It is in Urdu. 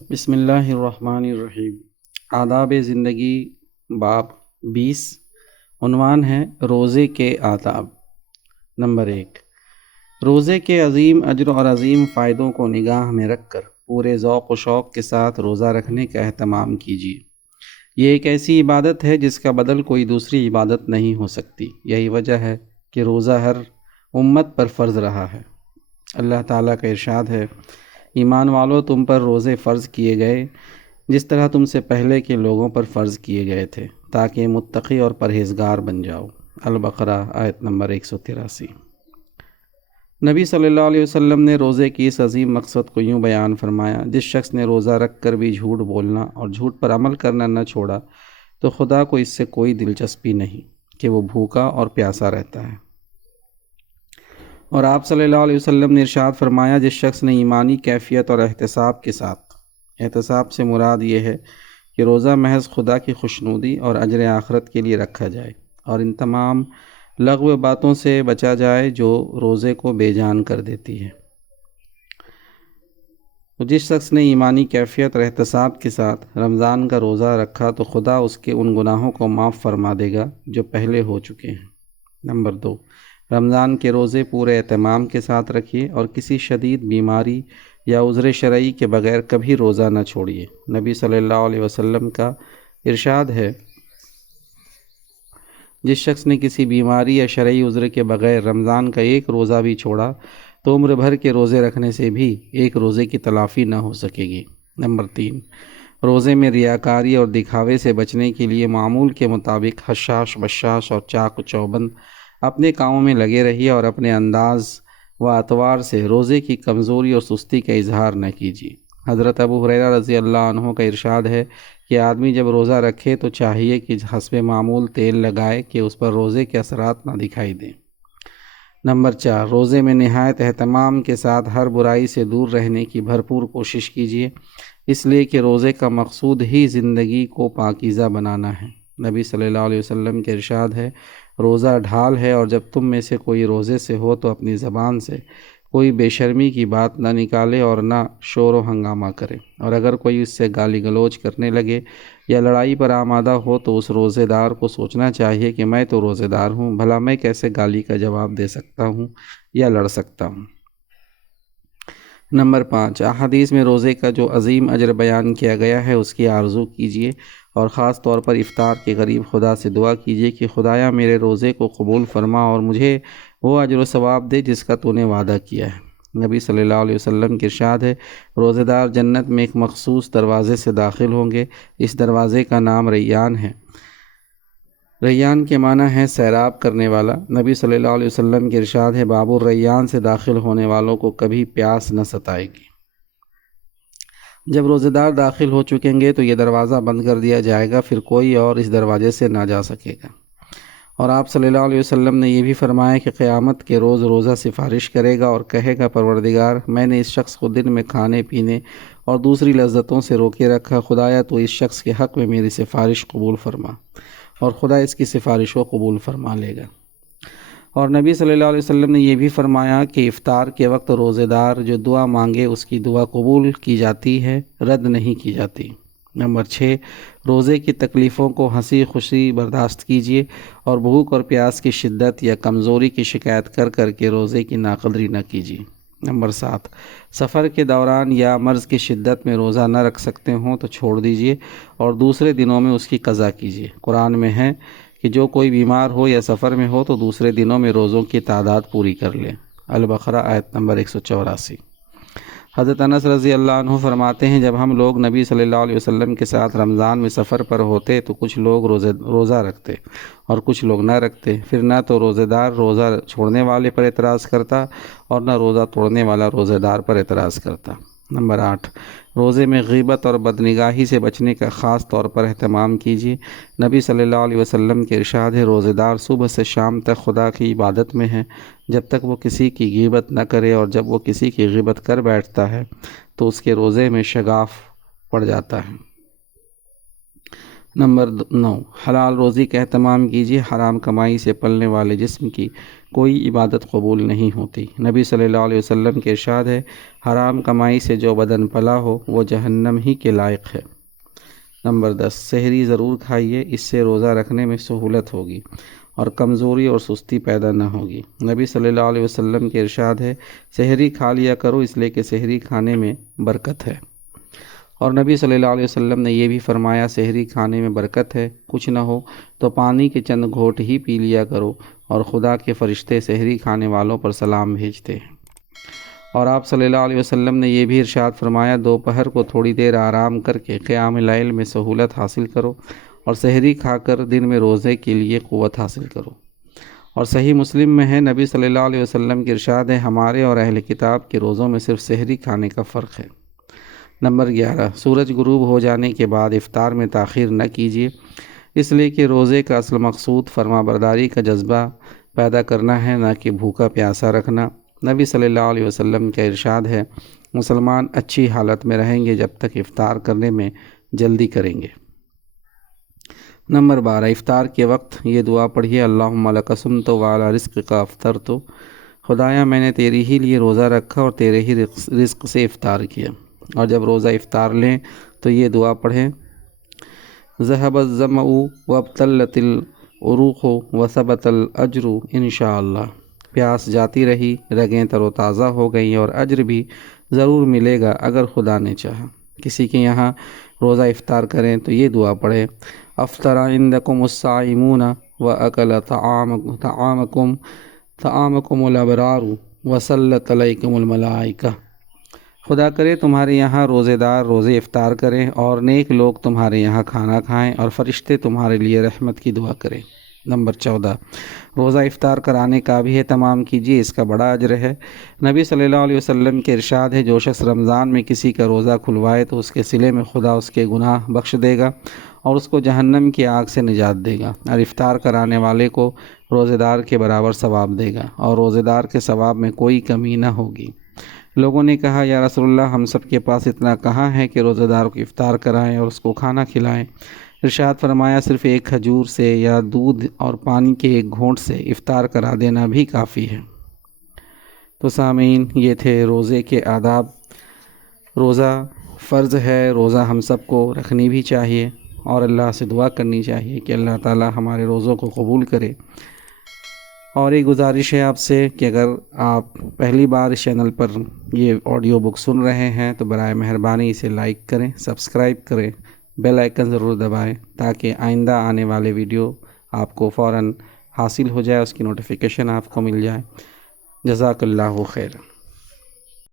بسم اللہ الرحمن الرحیم۔ آداب زندگی باب 20، عنوان ہے روزے کے آداب۔ نمبر 1، روزے کے عظیم اجر اور عظیم فائدوں کو نگاہ میں رکھ کر پورے ذوق و شوق کے ساتھ روزہ رکھنے کا اہتمام کیجیے۔ یہ ایک ایسی عبادت ہے جس کا بدل کوئی دوسری عبادت نہیں ہو سکتی۔ یہی وجہ ہے کہ روزہ ہر امت پر فرض رہا ہے۔ اللہ تعالیٰ کا ارشاد ہے، ایمان والو تم پر روزے فرض کیے گئے جس طرح تم سے پہلے کے لوگوں پر فرض کیے گئے تھے تاکہ متقی اور پرہیزگار بن جاؤ۔ البقرہ آیت نمبر 183۔ نبی صلی اللہ علیہ وسلم نے روزے کی اس عظیم مقصد کو یوں بیان فرمایا، جس شخص نے روزہ رکھ کر بھی جھوٹ بولنا اور جھوٹ پر عمل کرنا نہ چھوڑا تو خدا کو اس سے کوئی دلچسپی نہیں کہ وہ بھوکا اور پیاسا رہتا ہے۔ اور آپ صلی اللہ علیہ وسلم نے ارشاد فرمایا، جس شخص نے ایمانی کیفیت اور احتساب کے ساتھ، احتساب سے مراد یہ ہے کہ روزہ محض خدا کی خوشنودی اور اجر آخرت کے لیے رکھا جائے اور ان تمام لغو باتوں سے بچا جائے جو روزے کو بے جان کر دیتی ہے۔ جس شخص نے ایمانی کیفیت اور احتساب کے ساتھ رمضان کا روزہ رکھا تو خدا اس کے ان گناہوں کو معاف فرما دے گا جو پہلے ہو چکے ہیں۔ نمبر 2، رمضان کے روزے پورے اہتمام کے ساتھ رکھیے اور کسی شدید بیماری یا عذر شرعی کے بغیر کبھی روزہ نہ چھوڑیے۔ نبی صلی اللہ علیہ وسلم کا ارشاد ہے، جس شخص نے کسی بیماری یا شرعی عذر کے بغیر رمضان کا ایک روزہ بھی چھوڑا تو عمر بھر کے روزے رکھنے سے بھی ایک روزے کی تلافی نہ ہو سکے گی۔ نمبر 3، روزے میں ریاکاری اور دکھاوے سے بچنے کے لیے معمول کے مطابق حشاش بشاش اور چاق و چوبند اپنے کاموں میں لگے رہیے اور اپنے انداز و اطوار سے روزے کی کمزوری اور سستی کا اظہار نہ کیجیے۔ حضرت ابو ہریرہ رضی اللہ عنہ کا ارشاد ہے کہ آدمی جب روزہ رکھے تو چاہیے کہ حسب معمول تیل لگائے کہ اس پر روزے کے اثرات نہ دکھائی دیں۔ نمبر 4، روزے میں نہایت اہتمام کے ساتھ ہر برائی سے دور رہنے کی بھرپور کوشش کیجیے، اس لیے کہ روزے کا مقصود ہی زندگی کو پاکیزہ بنانا ہے۔ نبی صلی اللہ علیہ وسلم کے ارشاد ہے، روزہ ڈھال ہے اور جب تم میں سے کوئی روزے سے ہو تو اپنی زبان سے کوئی بے شرمی کی بات نہ نکالے اور نہ شور و ہنگامہ کرے، اور اگر کوئی اس سے گالی گلوچ کرنے لگے یا لڑائی پر آمادہ ہو تو اس روزے دار کو سوچنا چاہیے کہ میں تو روزے دار ہوں، بھلا میں کیسے گالی کا جواب دے سکتا ہوں یا لڑ سکتا ہوں۔ نمبر 5، احادیث میں روزے کا جو عظیم اجر بیان کیا گیا ہے اس کی آرزو کیجیے اور خاص طور پر افطار کے غریب خدا سے دعا کیجیے کہ خدایا میرے روزے کو قبول فرما اور مجھے وہ اجر و ثواب دے جس کا تو نے وعدہ کیا ہے۔ نبی صلی اللہ علیہ وسلم کے ارشاد ہے، روزے دار جنت میں ایک مخصوص دروازے سے داخل ہوں گے، اس دروازے کا نام ریان ہے۔ ریان کے معنی ہے سیراب کرنے والا۔ نبی صلی اللہ علیہ وسلم کے ارشاد ہے، باب الریان سے داخل ہونے والوں کو کبھی پیاس نہ ستائے گی۔ جب روزے دار داخل ہو چکیں گے تو یہ دروازہ بند کر دیا جائے گا، پھر کوئی اور اس دروازے سے نہ جا سکے گا۔ اور آپ صلی اللہ علیہ وسلم نے یہ بھی فرمایا کہ قیامت کے روز روزہ سفارش کرے گا اور کہے گا، پروردگار میں نے اس شخص کو دن میں کھانے پینے اور دوسری لذتوں سے روکے رکھا، خدایا تو اس شخص کے حق میں میری سفارش قبول فرما، اور خدا اس کی سفارش کو قبول فرما لے گا۔ اور نبی صلی اللہ علیہ وسلم نے یہ بھی فرمایا کہ افطار کے وقت روزے دار جو دعا مانگے اس کی دعا قبول کی جاتی ہے، رد نہیں کی جاتی۔ نمبر 6، روزے کی تکلیفوں کو ہنسی خوشی برداشت کیجیے اور بھوک اور پیاس کی شدت یا کمزوری کی شکایت کر کر کے روزے کی ناقدری نہ کیجیے۔ نمبر 7، سفر کے دوران یا مرض کی شدت میں روزہ نہ رکھ سکتے ہوں تو چھوڑ دیجیے اور دوسرے دنوں میں اس کی قضا کیجیے۔ قرآن میں ہے کہ جو کوئی بیمار ہو یا سفر میں ہو تو دوسرے دنوں میں روزوں کی تعداد پوری کر لے۔ البقرہ آیت نمبر 184۔ حضرت انس رضی اللہ عنہ فرماتے ہیں، جب ہم لوگ نبی صلی اللہ علیہ وسلم کے ساتھ رمضان میں سفر پر ہوتے تو کچھ لوگ روزہ رکھتے اور کچھ لوگ نہ رکھتے، پھر نہ تو روزے دار روزہ چھوڑنے والے پر اعتراض کرتا اور نہ روزہ توڑنے والا روزے دار پر اعتراض کرتا۔ نمبر 8، روزے میں غیبت اور بدنگاہی سے بچنے کا خاص طور پر اہتمام کیجیے۔ نبی صلی اللہ علیہ وسلم کے ارشاد ہے، روزے دار صبح سے شام تک خدا کی عبادت میں ہے جب تک وہ کسی کی غیبت نہ کرے، اور جب وہ کسی کی غیبت کر بیٹھتا ہے تو اس کے روزے میں شگاف پڑ جاتا ہے۔ نمبر 9، حلال روزی کا اہتمام کیجیے۔ حرام کمائی سے پلنے والے جسم کی کوئی عبادت قبول نہیں ہوتی۔ نبی صلی اللہ علیہ وسلم کے ارشاد ہے، حرام کمائی سے جو بدن پلا ہو وہ جہنم ہی کے لائق ہے۔ نمبر 10، سحری ضرور کھائیے، اس سے روزہ رکھنے میں سہولت ہوگی اور کمزوری اور سستی پیدا نہ ہوگی۔ نبی صلی اللہ علیہ وسلم کے ارشاد ہے، سحری کھا لیا کرو اس لیے کہ سحری کھانے میں برکت ہے۔ اور نبی صلی اللہ علیہ وسلم نے یہ بھی فرمایا، سحری کھانے میں برکت ہے، کچھ نہ ہو تو پانی کے چند گھونٹ ہی پی لیا کرو، اور خدا کے فرشتے سحری کھانے والوں پر سلام بھیجتے ہیں۔ اور آپ صلی اللہ علیہ وسلم نے یہ بھی ارشاد فرمایا، دوپہر کو تھوڑی دیر آرام کر کے قیام اللیل میں سہولت حاصل کرو، اور سحری کھا کر دن میں روزے کے لیے قوت حاصل کرو۔ اور صحیح مسلم میں ہے، نبی صلی اللہ علیہ وسلم کے ارشاد ہے، ہمارے اور اہل کتاب کے روزوں میں صرف سحری کھانے کا فرق ہے۔ نمبر 11، سورج غروب ہو جانے کے بعد افطار میں تاخیر نہ کیجیے، اس لیے کہ روزے کا اصل مقصود فرما برداری کا جذبہ پیدا کرنا ہے، نہ کہ بھوکا پیاسا رکھنا۔ نبی صلی اللہ علیہ وسلم کا ارشاد ہے، مسلمان اچھی حالت میں رہیں گے جب تک افطار کرنے میں جلدی کریں گے۔ نمبر 12، افطار کے وقت یہ دعا پڑھیے، اللہم لک صمت وعلی رزقک افطرت، خدایا میں نے تیری ہی لیے روزہ رکھا اور تیرے ہی رزق سے افطار کیا۔ اور جب روزہ افطار لیں تو یہ دعا پڑھیں، ذہب الظمأ وابتلت العروق وثبت الاجر انشاءاللہ، پیاس جاتی رہی، رگیں تر و تازہ ہو گئیں، اور اجر بھی ضرور ملے گا اگر خدا نے چاہا۔ کسی کے یہاں روزہ افطار کریں تو یہ دعا پڑھیں، افطر عندکم الصائمون واکل طعامکم الابرار وصلت علیکم الملائکہ، خدا کرے تمہارے یہاں روزے دار روزے افطار کریں اور نیک لوگ تمہارے یہاں کھانا کھائیں اور فرشتے تمہارے لیے رحمت کی دعا کریں۔ نمبر 14، روزہ افطار کرانے کا بھی اہتمام کیجیے، اس کا بڑا اجر ہے۔ نبی صلی اللہ علیہ وسلم کے ارشاد ہے، جو شخص رمضان میں کسی کا روزہ کھلوائے تو اس کے صلے میں خدا اس کے گناہ بخش دے گا اور اس کو جہنم کی آگ سے نجات دے گا، اور افطار کرانے والے کو روزے دار کے برابر ثواب دے گا، اور روزے دار کے ثواب میں کوئی کمی نہ ہوگی۔ لوگوں نے کہا، یا رسول اللہ، ہم سب کے پاس اتنا کہاں ہے کہ روزہ دار کو افطار کرائیں اور اس کو کھانا کھلائیں؟ ارشاد فرمایا، صرف ایک کھجور سے یا دودھ اور پانی کے ایک گھونٹ سے افطار کرا دینا بھی کافی ہے۔ تو سامعین، یہ تھے روزے کے آداب۔ روزہ فرض ہے، روزہ ہم سب کو رکھنی بھی چاہیے اور اللہ سے دعا کرنی چاہیے کہ اللہ تعالی ہمارے روزوں کو قبول کرے۔ اور ایک گزارش ہے آپ سے کہ اگر آپ پہلی بار اس چینل پر یہ آڈیو بک سن رہے ہیں تو برائے مہربانی اسے لائک کریں، سبسکرائب کریں، بیل آئیکن ضرور دبائیں تاکہ آئندہ آنے والے ویڈیو آپ کو فوراً حاصل ہو جائے، اس کی نوٹیفیکیشن آپ کو مل جائے۔ جزاک اللہ خیر۔